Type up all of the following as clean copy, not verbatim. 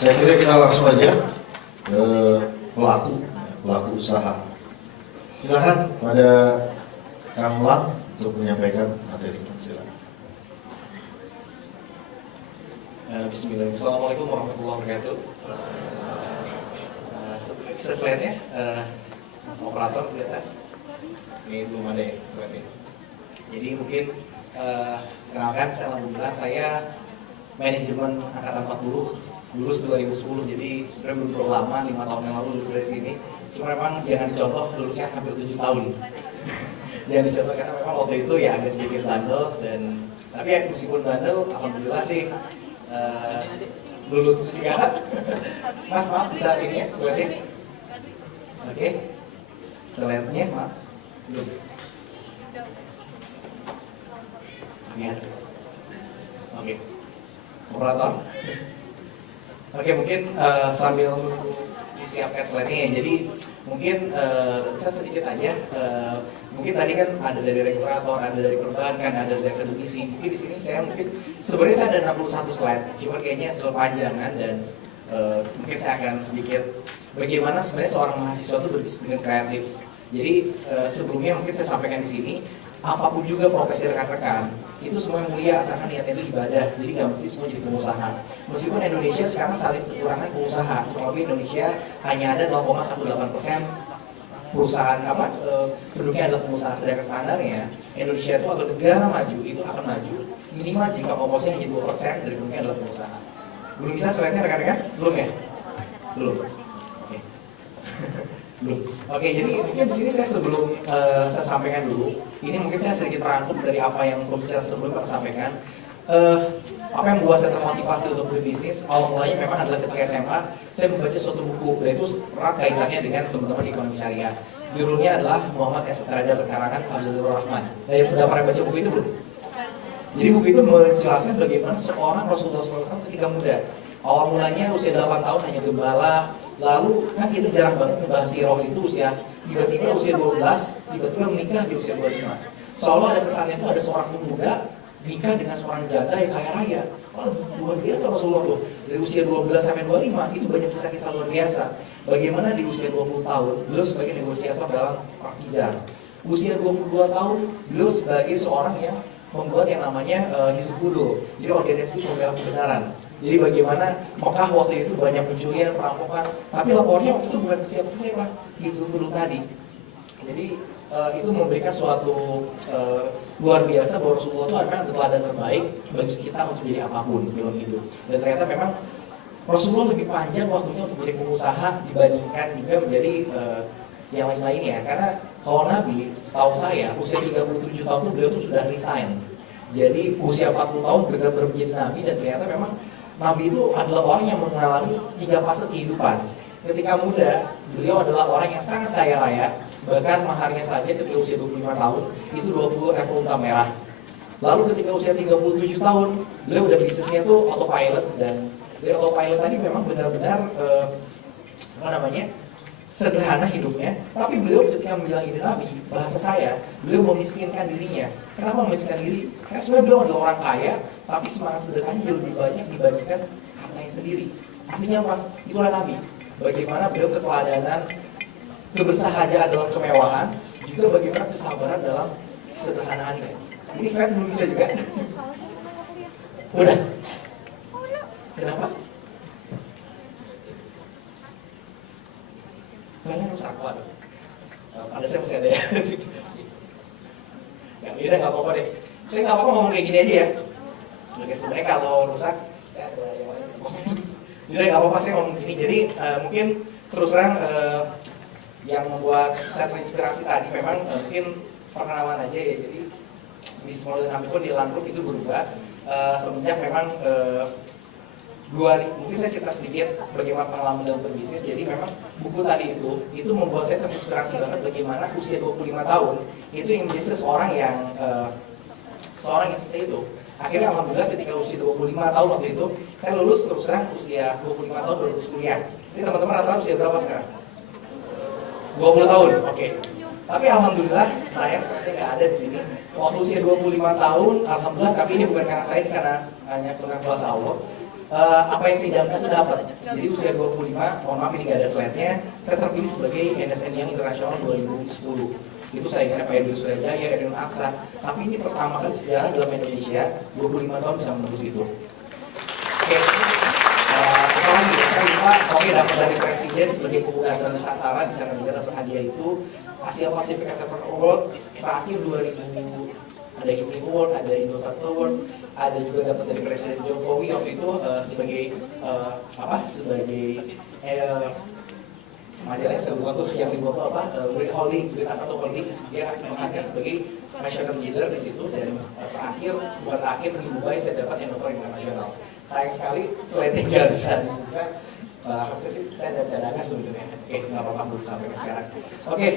Saya kira kita langsung aja ke pelaku usaha. Silakan pada Kang Lang untuk menyampaikan materi. Silakan. Bismillahirrahmanirrahim. Assalamualaikum warahmatullahi wabarakatuh. Bisa slide-nya, Mas Operator di atas. Ini belum ada ya, slide-nya. Jadi mungkin kenalkan, alhamdulillah saya manajemen angkatan 40, lulus 2010. Jadi sebenarnya belum terlalu lama, 5 tahun yang lalu lulus dari sini. Cuma memang jangan dicontoh, lulusnya hampir 7 tahun. Jangan dicontoh karena memang waktu itu ya agak sedikit bandel, dan tapi ya meskipun bandel, alhamdulillah sih lulus juga. Mas maaf bisa ini ya, slide-nya? Oke, slide-nya maaf belum. Ya. Oke, operator. Oke, mungkin sambil disiapkan slide-nya ya. Jadi mungkin bisa sedikit aja. Mungkin tadi kan ada dari regulator, ada dari perbankan, ada dari akademisi. Mungkin di sini saya sebenarnya saya ada 61 slide, cuma kayaknya kepanjangan, dan mungkin saya akan sedikit bagaimana sebenarnya seorang mahasiswa itu berbisnis dengan kreatif. Jadi sebelumnya mungkin saya sampaikan di sini, apapun juga profesi rekan-rekan, itu semua yang mulia asalkan niatnya itu ibadah. Jadi nggak mesti semua jadi pengusaha. Meskipun Indonesia sekarang saat ini kekurangan pengusaha, kurang lebih Indonesia hanya ada 0,18% perusahaan penduduknya adalah pengusaha. Sedangkan standarnya Indonesia itu atau negara maju itu akan maju minimal jika proporsinya hanya 2% dari penduduknya adalah pengusaha. Belum bisa slide-nya rekan-rekan? Belum ya? Belum. Oke. Belum. Oke, jadi mungkin di sini saya sebelum saya sampaikan dulu, ini mungkin saya sedikit merangkum dari apa yang pembicara sebelum saya sampaikan. Apa yang membuat saya termotivasi untuk berbisnis awal mulanya memang adalah ketika SMA saya membaca suatu buku, dan itu erat kaitannya dengan teman-teman di ekonomi syariah. Judulnya adalah Muhammad S. Trader karangan Abdul Rahman. Nah, yang udah pernah baca buku itu belum? Jadi buku itu menjelaskan bagaimana seorang Rasulullah SAW ketika muda. Awal mulanya usia 8 tahun hanya gembala, lalu kan kita jarang banget ngebahas sirah itu usia tiba-tiba usia 12, tiba-tiba menikah di usia 25. Seolah ada kesannya itu ada seorang pemuda nikah dengan seorang janda yang kaya raya. Oh, luar biasa Rasulullah tuh. Dari usia 12 sampai 25 itu banyak kisah-kisah luar biasa. Bagaimana di usia 20 tahun beliau sebagai negosiator dalam perang Hijaz. Usia 22 tahun beliau sebagai seorang yang membuat yang namanya Hizbullah, jadi organisasi pembela kebenaran. Jadi bagaimana Mekah waktu itu banyak pencurian, perampokan, tapi lapornya waktu itu bukan ke siapa-siapa, Hizbullah tadi. Jadi itu memberikan suatu luar biasa bahwa Rasulullah itu adalah teladan terbaik bagi kita untuk jadi apapun dalam hidup. Dan ternyata memang Rasulullah lebih panjang waktunya untuk menjadi pengusaha dibandingkan juga menjadi yang lain-lainnya. Karena kalau Nabi, setahu saya, usia 37 tahun itu beliau tuh sudah resign. Jadi usia 40 tahun benar-benar menjadi Nabi, dan ternyata memang Nabi itu adalah orang yang mengalami 3 fase kehidupan. Ketika muda, beliau adalah orang yang sangat kaya raya. Bahkan maharnya saja ketika usia 25 tahun itu 20 ekor unta merah. Lalu ketika usia 37 tahun, beliau udah bisnisnya tuh autopilot, dan dari autopilot tadi memang benar-benar sederhana hidupnya. Tapi beliau ketika menjelang ini Nabi, bahasa saya, beliau memiskinkan dirinya. Kenapa memiskinkan diri? Karena sebenarnya beliau adalah orang kaya, tapi semangat sederhananya jauh lebih banyak dibandingkan hartanya sendiri. Artinya apa? Itulah Nabi. Bagaimana beliau keteladanan, kebersahajaan dalam kemewahan, juga bagaimana kesabaran dalam kesederhanaannya. Ini saya belum bisa juga. Udah. Kenapa? Kayaknya rusak, waduh. Pada saya masih ada ya. Ya udah, nggak apa-apa deh. Saya nggak apa-apa ngomong kayak gini aja ya. Oke, sebenarnya kalau rusak, saya ada yang lain. Udah, nggak apa-apa saya ngomong gini. Jadi mungkin terus terang yang membuat saya terinspirasi tadi memang mungkin perkenalan aja ya. Jadi bisnis model kami pun di Land Group itu berubah semenjak memang mungkin saya cerita sedikit bagaimana pengalaman dalam berbisnis. Jadi memang buku tadi itu membuat saya terinspirasi banget bagaimana usia 25 tahun itu yang menjadi seseorang yang seperti itu. Akhirnya alhamdulillah ketika usia 25 tahun waktu itu saya lulus, terus terang usia 25 tahun baru lulus kuliah. Jadi teman-teman rata-rata usia berapa sekarang? 20 tahun, oke. Tapi alhamdulillah saya sepertinya nggak ada di sini. Waktu usia 25 tahun, alhamdulillah, tapi ini bukan karena saya, ini karena hanya pernah kuasa Allah. apa yang saya idamkan itu dapat. Jadi usia 25, mohon maaf ini nggak ada slide-nya, saya terpilih sebagai NSN yang internasional 2010. Itu saya ingat Pak Heru Surajaya, Erwin Aksa. Tapi ini pertama kali sejarah dalam Indonesia 25 tahun bisa menembus itu. Oke, apalagi ya, saya lupa, oke dapat dari Presiden sebagai pemuda dan Nusantara di sana juga dapat hadiah itu. Asia Pacific Entrepreneur Award terakhir 2000 ada Uni Award, ada Indosat Award, ada juga dapat dari Presiden Jokowi waktu itu sebagai majalah saya lupa tuh yang dibuat apa Berita Satu Holding, dia kasih penghargaan sebagai national leader di situ. Dan bukan terakhir di Dubai saya dapat yang dokter internasional. Sayang sekali slide-nya nggak bisa dibuka. Harusnya sih saya ada cadangan sebetulnya. Oke, nggak apa-apa belum sampai ke sekarang. Oke,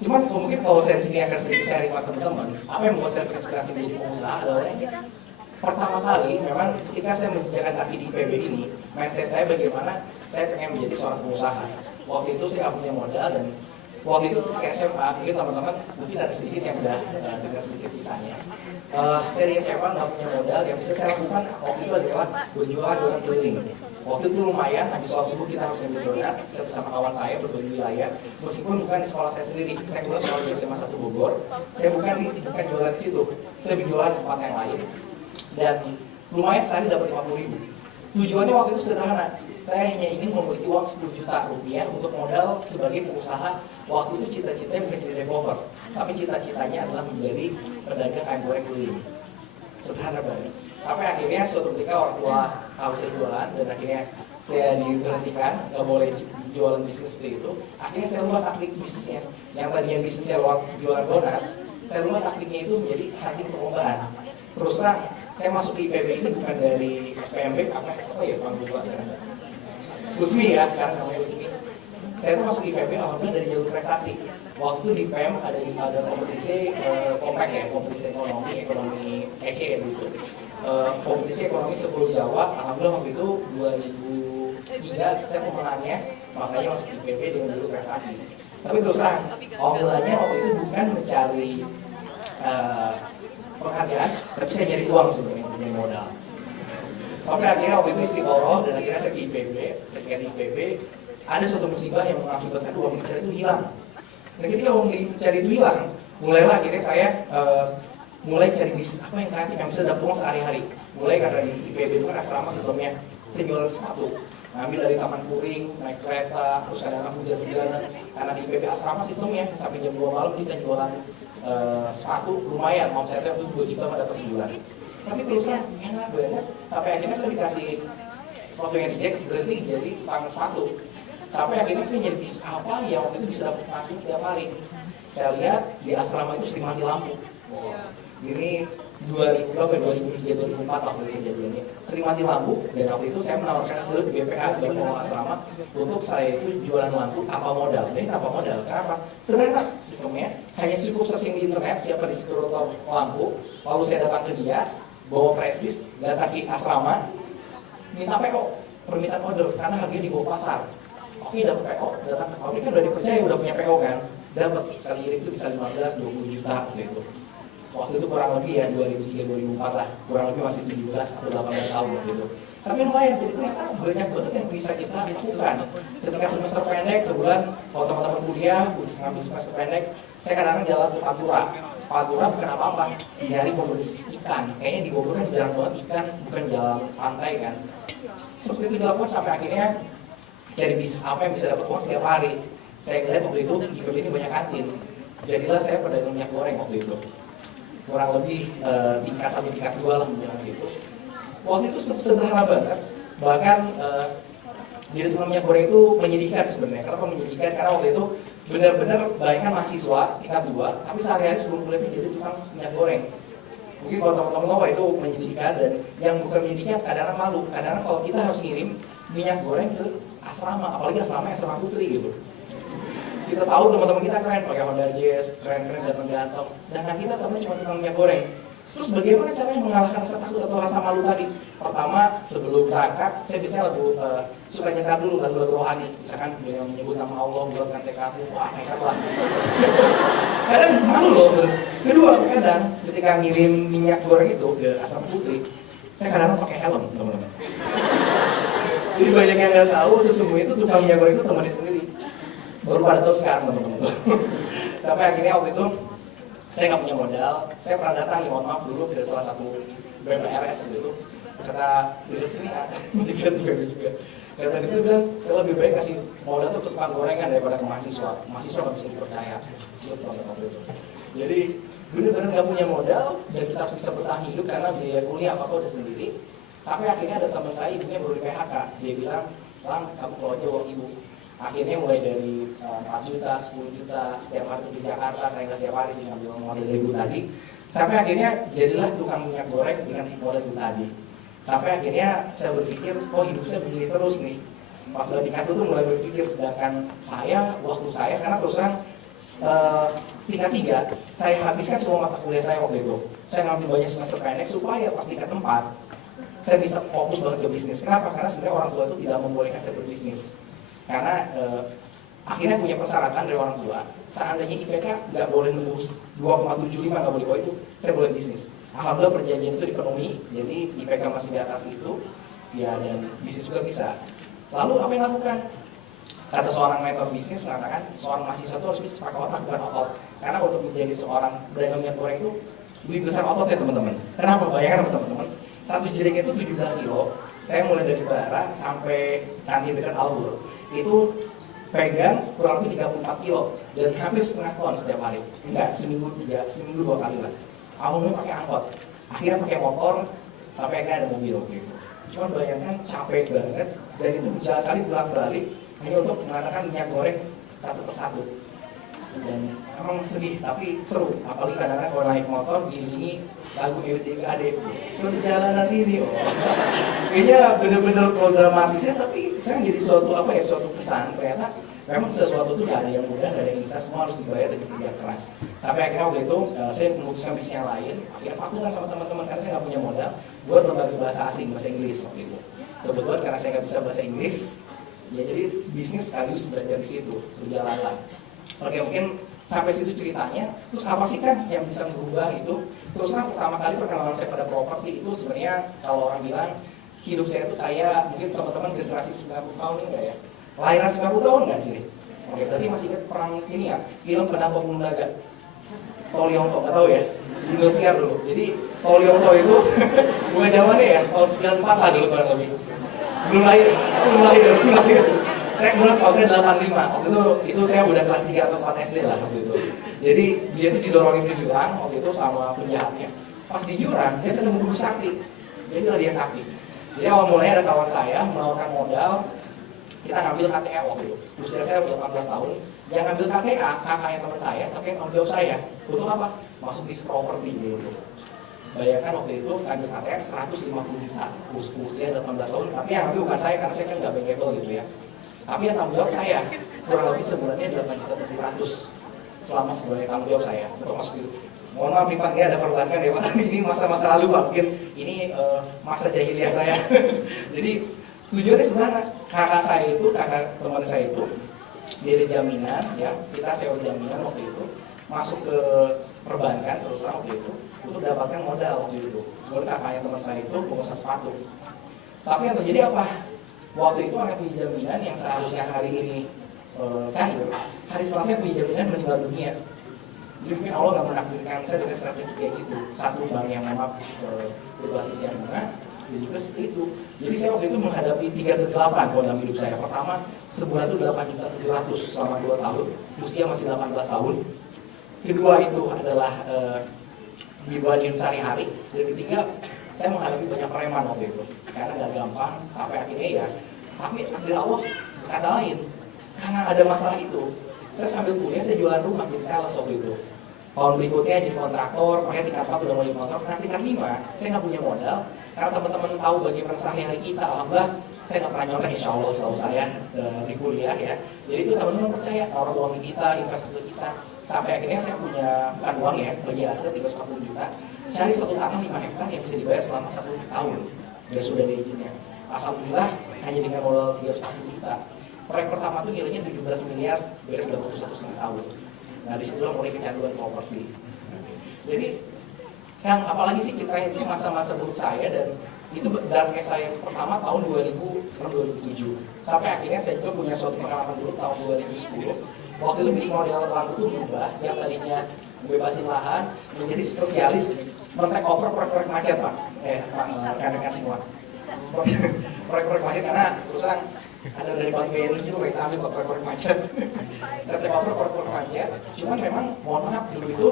cuman mungkin kalau saya di sini akan sedikit sharing sama teman-teman, apa yang membuat saya terinspirasi menjadi pengusaha adalah pertama kali memang ketika saya menjalankan kaki di IPB ini, mindset saya bagaimana saya pengen menjadi seorang pengusaha. Waktu itu saya nggak punya modal, dan waktu itu ketika SMA, mungkin teman-teman mungkin ada sedikit yang udah dengar sedikit kisahnya. Saya di SMA nggak punya modal, yang bisa saya lakukan waktu itu adalah berjualan donat keliling. Waktu itu lumayan, habis sholat subuh kita harus ngambil donat, saya bersama kawan saya berbagi wilayah, meskipun bukan di sekolah saya sendiri. Saya keluar sekolah di SMA 1 Bogor, saya bukan jualan di situ, saya berjualan di tempat yang lain, dan lumayan sehari dapat 50.000. Tujuannya waktu itu sederhana, saya hanya ingin memiliki uang 10 juta rupiah untuk modal sebagai pengusaha. Waktu itu cita-citanya bukan jadi developer, tapi cita-citanya adalah menjadi pedagang ayam goreng keliling. Sederhana banget. Sampai akhirnya suatu ketika orang tua harus saya jualan, dan akhirnya saya diberhentikan, nggak boleh jualan bisnis seperti itu. Akhirnya saya ubah taktik bisnisnya. Yang tadinya bisnisnya lewat jualan donat, saya ubah taktiknya itu menjadi kantin perlombaan. Terus terang, saya masuk di IPB ini bukan dari SPMB, apa ya Bang Buat Lusmi ya, sekarang namanya Lusmi. Saya tuh masuk IPB alhamdulillah dari jalur prestasi. Waktu itu di PEM ada kompetisi kompak ya, kompetisi ekonomi EC gitu. Kompetisi ekonomi sebelum Jawa, alhamdulillah waktu itu 2003 saya pemenangnya, makanya masuk IPB dengan jalur prestasi. Tapi terus terang, awalnya waktu itu bukan mencari penghargaan, tapi saya nyari uang sebenarnya untuk nyari modal. Sampai akhirnya waktu itu istiqoroh, dan akhirnya saya ke IPB. Ketika di IPB ada suatu musibah yang mengakibatkan uang dicari itu hilang. Dan ketika uang dicari itu hilang, mulailah akhirnya saya mulai cari bisnis apa yang kreatif yang bisa dapat uang sehari-hari. Mulai karena di IPB itu kan asrama sistemnya, saya jualan sepatu, ngambil dari Taman Puring, naik kereta, terus ada anak hujan-hujanan. Karena di IPB asrama sistemnya sampai jam 2 malam kita jualan sepatu, lumayan omsetnya itu 2 juta dapat sebulan. Tapi terusnya enak banget, sampai akhirnya saya dikasih sesuatu yang reject, berhenti jadi tukang sepatu. Sampai akhirnya saya jadi bisnis apa yang waktu itu bisa dapat penghasilan setiap hari. Saya lihat di asrama itu sering mati lampu. Ini 2003-2004 waktu itu kejadiannya. Sering mati lampu, dan waktu itu saya menawarkan ke BPA, Bapak Asrama, untuk saya itu jualan lampu tanpa modal. Ini tanpa modal, kenapa? Sederhana sistemnya, hanya cukup searching di internet siapa di situ lampu, lalu saya datang ke dia, bawa prestis, datang ke asrama, minta PO, permintaan order, karena harganya di bawah pasar. Oke, dapat PO, datang ke pabrik kan udah dipercaya, udah punya PO kan, dapat sekali ngirim itu bisa 15-20 juta gitu. Waktu itu kurang lebih ya 2003-2004 lah, kurang lebih masih 17 atau 18 tahun gitu. Tapi lumayan, jadi ternyata banyak banget yang bisa kita lakukan. Ketika semester pendek, kebetulan kalau teman-teman kuliah, ngambil semester pendek, saya kadang-kadang jalan ke Pantura. Pantura bukan apa-apa, nyari komoditi ikan. Kayaknya di Bogor kan jarang banget ikan, bukan jalan pantai kan. Seperti itu dilakukan sampai akhirnya cari bisnis apa yang bisa dapat uang setiap hari. Saya ngeliat waktu itu di IPB ini banyak kantin. Jadilah saya pedagang minyak goreng waktu itu. Kurang lebih tingkat 1 tingkat 2 lah menjelang situ. Waktu itu sederhana banget, bahkan jadi tukang minyak goreng itu menyedihkan sebenarnya. Kenapa menyedihkan? Karena waktu itu benar-benar bayangkan mahasiswa tingkat 2, tapi sehari-hari sebelum kuliah itu jadi tukang minyak goreng. Mungkin kalau teman-teman tahu itu menyedihkan, dan yang bukan menyedihkan kadang-kadang malu. Kadang-kadang kalau kita harus ngirim minyak goreng ke asrama, apalagi asrama putri gitu. Kita tahu teman-teman kita keren, pakai Honda Jazz, keren-keren ganteng-ganteng. Sedangkan kita temen cuma tukang minyak goreng. Terus bagaimana caranya mengalahkan rasa takut atau rasa malu tadi? Pertama, sebelum berangkat, saya biasanya suka nyetar dulu lagu-lagu rohani. Misalkan yang menyebut nama Allah, buatkan tekadmu, wah nekat lah. Kadang malu loh. Kedua, kadang ketika ngirim minyak goreng itu ke asrama putri, saya kadang-kadang pakai helm, teman-teman. Jadi banyak yang nggak tahu sesungguhnya itu tukang minyak goreng itu temannya sendiri. Baru pada tahu sekarang teman-teman. Sampai akhirnya waktu itu saya nggak punya modal. Saya pernah datang, mohon maaf dulu ke salah satu BMRS waktu itu. Kata lihat sini ada, tiga juga. Kata di situ bilang saya lebih baik kasih modal tuh ke tukang gorengan daripada ke mahasiswa. Mahasiswa nggak bisa dipercaya. Itu banget waktu itu. Jadi benar-benar nggak punya modal dan kita bisa bertahan hidup karena biaya kuliah apa udah sendiri. Sampai akhirnya ada teman saya ibunya baru di PHK. Dia bilang, Lang, kamu keluar aja uang ibu. Akhirnya mulai dari 4 juta, 10 juta, setiap hari ke Jakarta, saya nggak setiap hari sih ngambil modal dari ibu tadi. Sampai akhirnya jadilah tukang minyak goreng dengan modal ibu tadi. Sampai akhirnya saya berpikir, oh hidup saya begini terus nih. Pas udah tingkat itu mulai berpikir, sedangkan saya, waktu saya, karena terus terang tingkat 3, saya habiskan semua mata kuliah saya waktu itu. Saya ngambil banyak semester pendek supaya pas tingkat 4, saya bisa fokus banget ke bisnis. Kenapa? Karena sebenarnya orang tua itu tidak membolehkan saya berbisnis. Karena akhirnya punya persyaratan dari orang tua, seandainya IPK nggak boleh nembus 2,75 nggak boleh, itu saya boleh bisnis. Alhamdulillah perjanjian itu dipenuhi, jadi IPK masih di atas itu, ya dan bisnis juga bisa. Lalu apa yang dilakukan? Kata seorang mentor bisnis mengatakan, seorang mahasiswa itu harus bisa pakai otak bukan otot. Karena untuk menjadi seorang pedagang minyak goreng itu lebih besar ototnya teman-teman. Kenapa? Bayangkan teman-teman, satu jering itu 17 kilo. Saya mulai dari bara sampai kantin dekat Albur. Itu pegang kurang lebih 34 kilo dan hampir setengah ton setiap hari. Enggak, seminggu 2 kali lah. Awalnya pakai angkot, akhirnya pakai motor, sampai akhirnya ada mobil gitu. Cuma bayangkan capek banget dan itu berkali-kali bolak-balik hanya untuk mengatakan minyak goreng satu persatu. Dan emang sedih tapi seru, apalagi kadang-kadang kalau naik motor gini lagu EWTGAD perjalanan ini, kayaknya bener-bener kalau dramatisnya, tapi saya jadi suatu kesan ternyata memang sesuatu itu gak ada yang mudah, gak ada yang bisa, semua harus dibayar dengan kerja keras. Sampai akhirnya waktu itu saya memutuskan bisnis yang lain, akhirnya patungan sama teman-teman karena saya gak punya modal buat lembaga bahasa asing, bahasa Inggris waktu itu. Kebetulan karena saya gak bisa bahasa Inggris, ya jadi bisnis sekaligus belajar di situ, berjalanlah. Oke, mungkin sampai situ ceritanya. Terus apa sih kan yang bisa merubah itu? Terus pertama kali perkenalan saya pada properti itu sebenarnya kalau orang bilang hidup saya itu kayak mungkin teman-teman generasi 90 tahun enggak ya? Lahiran 90 tahun enggak sih? Oke, berarti masih ingat perang ini ya, film Penambang Mundaga. Tolyongto, nggak tahu ya? Di Indosiar dulu. Jadi Tolyongto itu bukan zamannya ya, tahun 94 lah dulu kurang lebih. Belum lahir. Saya kemudian kalau saya 85, waktu itu saya udah kelas 3 atau 4 SD lah waktu itu. Jadi dia itu didorongin ke jurang waktu itu sama penjahatnya. Pas di jurang dia ketemu guru sakti, jadi lah dia sakti. Jadi awal mulanya ada kawan saya menawarkan modal, kita ngambil KTA waktu itu. Usia saya udah 18 tahun, yang ngambil KTA kakaknya teman saya, tapi yang tanggung jawab saya. Untuk apa? Masuk di properti dulu. Bayangkan waktu itu ngambil KTA 150 juta, usia 18 tahun, tapi yang ngambil bukan saya karena saya kan nggak bankable gitu ya. Tapi yang tanggung jawab saya, kurang lebih sebulannya 8.700.000 selama sebulan tanggung jawab saya untuk masuk itu. Mohon maaf nih Pak, ini ada perbankan ya Pak, ini masa-masa lalu Pak, mungkin ini masa jahiliyah saya. Jadi tujuannya sebenarnya kakak teman saya itu, dia ada jaminan ya, kita sewa jaminan waktu itu, masuk ke perbankan terus waktu itu, untuk dapatkan modal waktu itu. Kemudian kakaknya teman saya itu pengusaha sepatu. Tapi yang terjadi apa? Waktu itu anak punya jaminan yang seharusnya hari ini cair, hari Selasa punya jaminan meninggal dunia. Jadi mungkin Allah nggak menakdirkan saya dengan strategi kayak gitu. Satu bank yang memang berbasis yang bunga, dan juga seperti itu. Jadi saya waktu itu menghadapi 3 kegelapan dalam hidup saya. Pertama, sebulan itu 8.700.000 selama 2 tahun, usia masih 18 tahun. Kedua itu adalah dibuat hidup sehari-hari. Dan ketiga, saya menghadapi banyak preman waktu itu. Karena nggak gampang, sampai akhirnya ya. Tapi akhirnya Allah berkata lain. Karena ada masalah itu, saya sambil kuliah, saya jualan rumah jadi sales waktu itu. Tahun berikutnya jadi kontraktor, makanya tingkat 4 udah mulai kontrak. Nah tingkat 5, saya nggak punya modal. Karena teman-teman tahu bagaimana sehari-hari kita, alhamdulillah saya nggak pernah nyontek, insya Allah selalu saya di kuliah ya. Jadi itu teman-teman percaya, naruh uang di kita, investasi kita. Sampai akhirnya saya punya, bukan uang ya, bagi hasil 340 juta. Cari satu tanah 5 hektar yang bisa dibayar selama 10 tahun. Dan sudah ada izinnya. Alhamdulillah hanya dengan modal 340 juta. Proyek pertama itu nilainya 17 miliar, beres dalam waktu 1,5 tahun. Nah disitulah mulai kecanduan properti. Jadi yang apalagi sih ceritanya itu masa-masa buruk saya, dan Itu dalam case saya pertama tahun 2006-2007. Sampai akhirnya saya juga punya suatu pengalaman dulu tahun 2010. Waktu itu bisnis model lampu itu berubah, yang tadinya bebasin lahan menjadi spesialis men-take over proyek-proyek macet, Pak. Rekan-rekan semua. Proyek-proyek macet karena terus terang ada dari Bank BNI juga yang sambil proyek-proyek macet. Saya take over proyek-proyek macet. Cuman memang mohon maaf dulu itu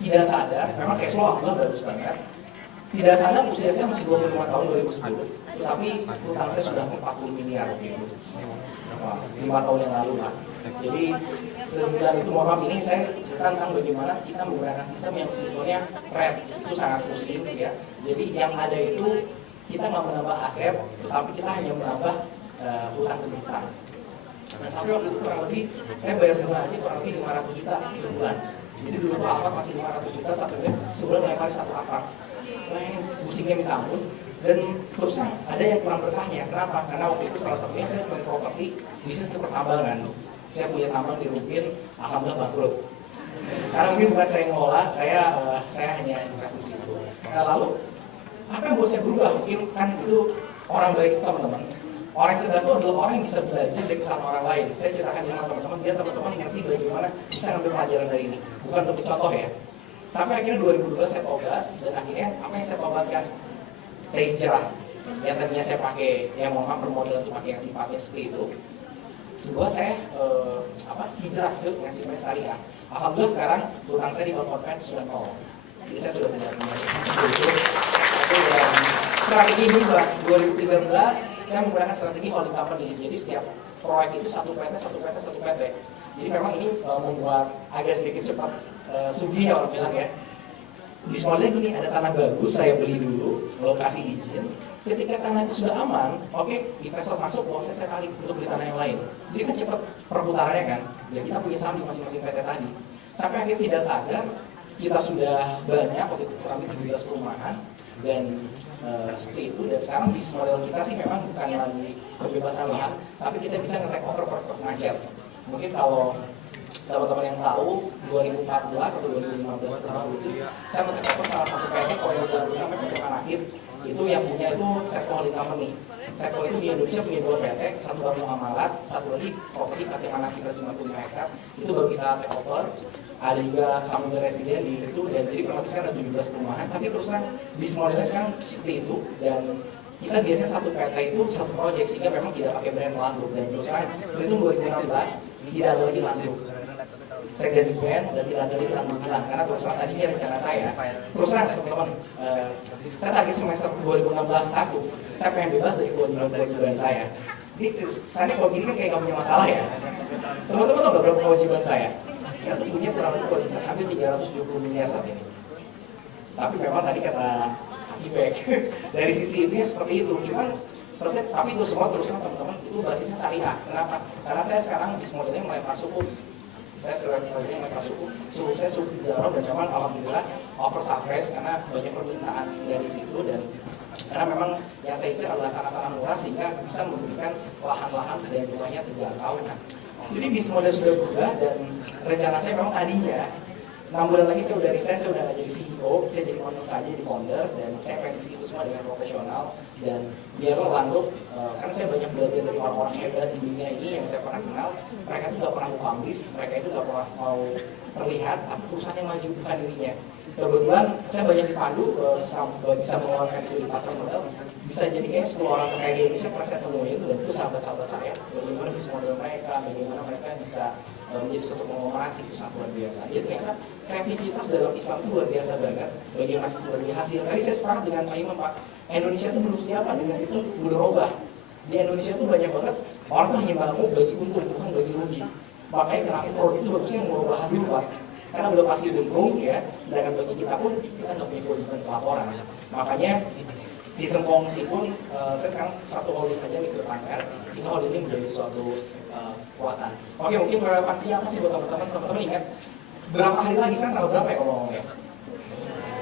tidak sadar, memang cash flow alhamdulillah bagus banget. Tidak sadar usia saya masih 25 tahun 2010, tetapi utang saya sudah 40 miliar gitu. 5 tahun yang lalu lah. Jadi sembilan itu mohon maaf ini saya cerita tentang bagaimana kita menggunakan sistem yang sebetulnya red itu sangat pusing ya. Jadi yang ada itu kita nggak menambah aset, tetapi kita hanya menambah hutang ke hutang. Nah sampai waktu itu kurang lebih saya bayar bunga aja kurang lebih 500 juta sebulan. Jadi dulu tuh apart masih 500 juta satu bulan, sebulan yang kali satu apart. Pusingnya minta ampun. Dan terusnya ada yang kurang berkahnya. Kenapa? Karena waktu itu salah satunya saya selain properti, bisnis ke pertambangan. Saya punya tambang di Rupin, alhamdulillah bangkrut. Karena mungkin bukan saya ngelola, saya hanya invest di situ. Nah lalu, apa yang buat saya berubah? Mungkin kan itu orang baik teman-teman. Orang yang cerdas itu adalah orang yang bisa belajar dari kesalahan orang lain. Saya ceritakan dengan teman-teman, biar teman-teman ngerti bagaimana bisa ngambil pelajaran dari ini. Bukan untuk dicontoh ya. Sampai akhirnya 2012 saya tobat, dan akhirnya apa yang saya tobatkan? Saya hijrah. Yang tadinya saya pakai, yang mohon maaf permodalan itu pakai yang sifatnya seperti itu. Kedua saya hijrah ke yang sifatnya syariah. Alhamdulillah sekarang hutang saya di bank konven sudah nol. Jadi saya sudah tidak punya itu. Strategi juga 2013 saya menggunakan strategi holding company. Jadi setiap proyek itu satu PT. Jadi memang ini membuat agak sedikit cepat sugih ya orang bilang ya. Di modelnya gini, ada tanah bagus, saya beli dulu, lokasi izin. Ketika tanah itu sudah aman, oke, investor masuk, uang saya tarik untuk beli tanah yang lain. Jadi kan cepat perputarannya kan. Dan kita punya saham di masing-masing PT tadi. Sampai akhirnya tidak sadar, kita sudah banyak, waktu itu kurang lebih 17 perumahan. Dan seperti itu, dan sekarang bisnis model kita sih memang bukan lagi kebebasan lahan, tapi kita bisa nge-take over proyek macet. Mungkin kalau teman-teman yang tahu 2014 atau 2015 terlalu itu saya men-take over salah satu PT Korea Jawa namanya Pertukaran Akhir, itu yang punya itu Setco Holding Company. Setco itu di Indonesia punya 2 PT, satu baru Muamalat, satu lagi properti PT Manaki 50 hektar, itu baru kita take over. Ada juga Samudra Residen di itu, dan jadi kurang lebih sekarang ada 17 perumahan, tapi terus terang bisnis modelnya sekarang seperti itu, dan kita biasanya satu PT itu satu proyek, sehingga memang tidak pakai brand Landruk. Dan terus terang itu 2016 tidak ada lagi Landruk. Saya ganti brand dan tidak ada lagi Landruk bilang, karena terus terang tadinya rencana saya, terus terang teman-teman, saya target semester 2016 satu, saya pengen bebas dari kewajiban saya. Ini saya kalau gini kan kayak gak punya masalah ya. Teman-teman tahu gak berapa kewajiban saya? Saya tuh punya kurang lebih kewajiban hampir 370 miliar saat ini. Tapi memang tadi kata Ibek, dari sisi itu ya seperti itu. Cuman tapi itu semua terus teman-teman itu basisnya syariah. Kenapa? Karena saya sekarang bisnis modelnya melempar suku. Saya sekarang modelnya melempar suku. Suku saya suku Zaro, dan memang alhamdulillah oversupply karena banyak permintaan dari situ, dan karena memang yang saya incar adalah tanah-tanah murah sehingga bisa memberikan lahan-lahan dan rumahnya terjangkau. Jadi bisnis model sudah berubah, dan rencana saya memang tadinya 6 bulan lagi saya udah resign, saya udah nggak jadi CEO, saya jadi owner saja, jadi founder, dan saya pengen isi itu semua dengan profesional. Dan biarlah Landruk, karena saya banyak belajar dari orang-orang hebat di dunia ini yang saya pernah kenal, mereka itu nggak pernah mau publish, mereka itu nggak pernah mau terlihat, tapi perusahaan yang maju bukan dirinya. Kebetulan saya banyak dipandu, bisa mengeluarkan itu di pasar modal, bisa jadi kayak 10 orang terkaya di Indonesia pernah saya temuin, dan itu sahabat-sahabat saya, bagaimana bisnis model mereka, bagaimana mereka bisa menjadi suatu konglomerasi, itu sangat luar biasa. Jadi ternyata kreativitas dalam Islam itu luar biasa banget, bagaimana sistem berbagi hasil. Tadi saya sepakat dengan Pak Imam, Pak, Indonesia itu belum siapa dengan sistem mudharabah. Di Indonesia itu banyak banget orang tuh hanya mau bagi untung, bukan bagi rugi. Makanya kenapa produk itu bagusnya mudharabahan dulu, Pak. Karena belum pasti untung ya, sedangkan bagi kita pun kita nggak punya kewajiban laporan. Makanya sistem kongsi pun saya sekarang satu holding saja dikedepankan, sehingga holding ini menjadi suatu kekuatan. Oke, mungkin relevansinya apa sih buat teman-teman? Teman-teman ingat berapa hari lagi sekarang tanggal berapa ya ngomongnya?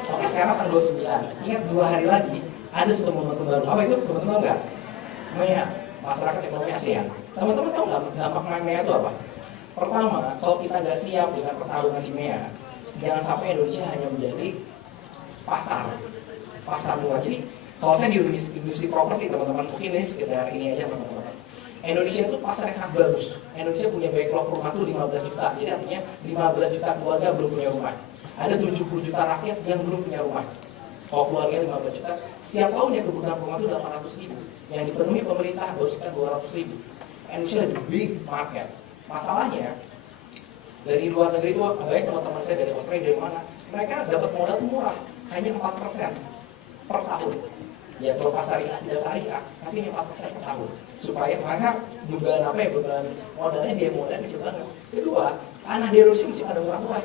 Oke, sekarang tanggal 29. Ingat 2 hari lagi ada suatu momentum baru. Apa itu? Teman-teman tahu nggak? MEA, Masyarakat Ekonomi ASEAN. Teman-teman tahu nggak dampak MEA itu apa? Pertama, kalau kita nggak siap dengan pertarungan di MEA, jangan sampai Indonesia hanya menjadi pasar. pasar murah. Jadi kalau saya di industri properti teman-teman, mungkin ini sekedar ini aja teman-teman. Indonesia itu pasar yang sangat bagus. Indonesia punya backlog rumah tuh 15 juta. Jadi artinya 15 juta keluarga belum punya rumah. Ada 70 juta rakyat yang belum punya rumah. Kalau keluarga 15 juta, setiap tahunnya kebutuhan rumah itu 800 ribu. Yang dipenuhi pemerintah baru sekitar 200 ribu. Indonesia the big market. Masalahnya, dari luar negeri itu, banyak teman-teman saya dari Australia, dari mana, mereka dapat modal murah, hanya 4% per tahun. Ya kalau pas syariah tidak syariah, tapi hanya 4% per tahun. Supaya mereka beban beban modalnya dia modal kecil banget. Kedua, tanah di Indonesia masih ada murah-murah.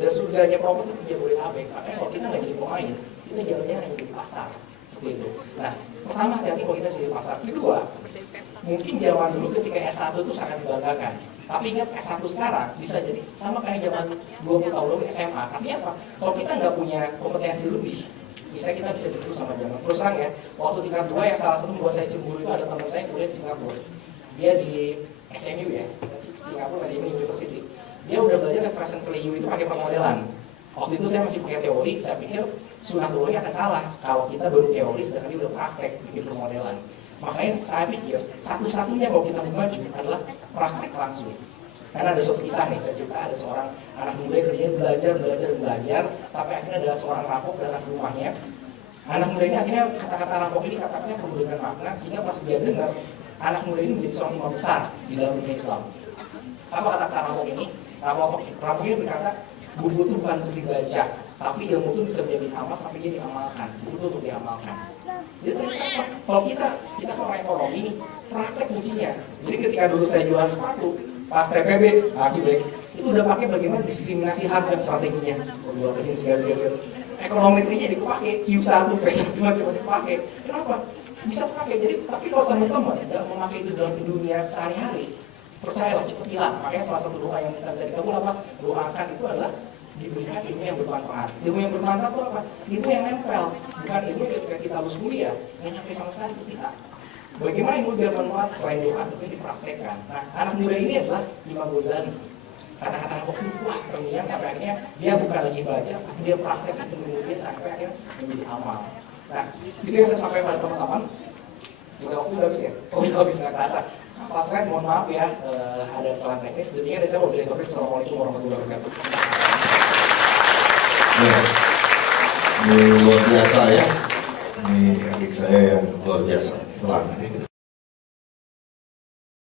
Dan surganya properti itu Jabodetabek. Makanya kalau kita nggak jadi pemain, kita jalannya hanya di pasar. Seperti itu. Nah, pertama hati-hati kalau kita jadi pasar. Kedua, mungkin zaman dulu ketika S1 itu sangat dibanggakan. Tapi ingat S1 sekarang bisa jadi sama kayak zaman 20 tahun lalu SMA. Artinya apa? Kalau kita nggak punya kompetensi lebih, misalnya kita bisa ditiru sama zaman. Terus terang ya, waktu tingkat 2 yang salah satu membuat saya cemburu itu ada teman saya kuliah di Singapura. Dia di SMU ya, Singapura Management University. Dia udah belajar conversion value itu pakai permodelan. Waktu itu saya masih pakai teori, saya pikir Sunatullah akan kalah kalau kita baru teori sedangkan dia udah praktek bikin permodelan. Makanya saya pikir satu-satunya kalau kita mau maju adalah praktek langsung. Karena ada suatu kisah nih, saya cerita ada seorang anak muda yang kerjanya belajar sampai akhirnya ada seorang rampok datang ke rumahnya. Anak muda ini akhirnya kata-kata rampok ini kata-katanya penuh dengan makna, sehingga pas dia dengar anak muda ini menjadi seorang imam besar di dalam dunia Islam. Apa kata-kata rampok ini? Rampok ini berkata, buku itu bukan untuk dibaca, tapi ilmu itu bisa menjadi amal sampai dia diamalkan. Buku itu untuk diamalkan. Jadi ternyata apa? Kalau kita kan orang ekonomi ini, praktek kuncinya. Jadi ketika dulu saya jualan sepatu, pas TPB, Black, itu udah pakai bagaimana diskriminasi harga strateginya. Jual ke sini segar-segar. Ekonometrinya dipakai, Q1, P1 macam-macam dipakai. Kenapa? Bisa pakai. Jadi tapi kalau teman-teman tidak memakai itu dalam dunia sehari-hari, percayalah cepat hilang. Makanya salah satu doa yang kita dari kamu apa? Doakan itu adalah diberikan ilmu yang bermanfaat. Ilmu yang bermanfaat itu apa? Ilmu yang nempel. Bukan ilmu ketika kita lulus kuliah yang nyampe sama sekali ke kita. Bagaimana ilmu biar bermanfaat selain doa itu dipraktekkan. Nah, anak muda ini adalah Imam Ghazali. Kata-kata rampok itu wah terngiang sampai akhirnya dia bukan lagi baca, tapi dia praktekkan kemudian sampai akhirnya menjadi amal. Nah, itu yang saya sampaikan pada teman-teman. Udah waktu udah habis ya? Oh udah habis nggak terasa. Pak Fred, mohon maaf ya, ada kesalahan teknis. Demikian dari saya, wabillahi taufiq. Assalamualaikum warahmatullahi wabarakatuh. Ya, ini luar biasa ya. Ini adik saya yang luar biasa. Pelan.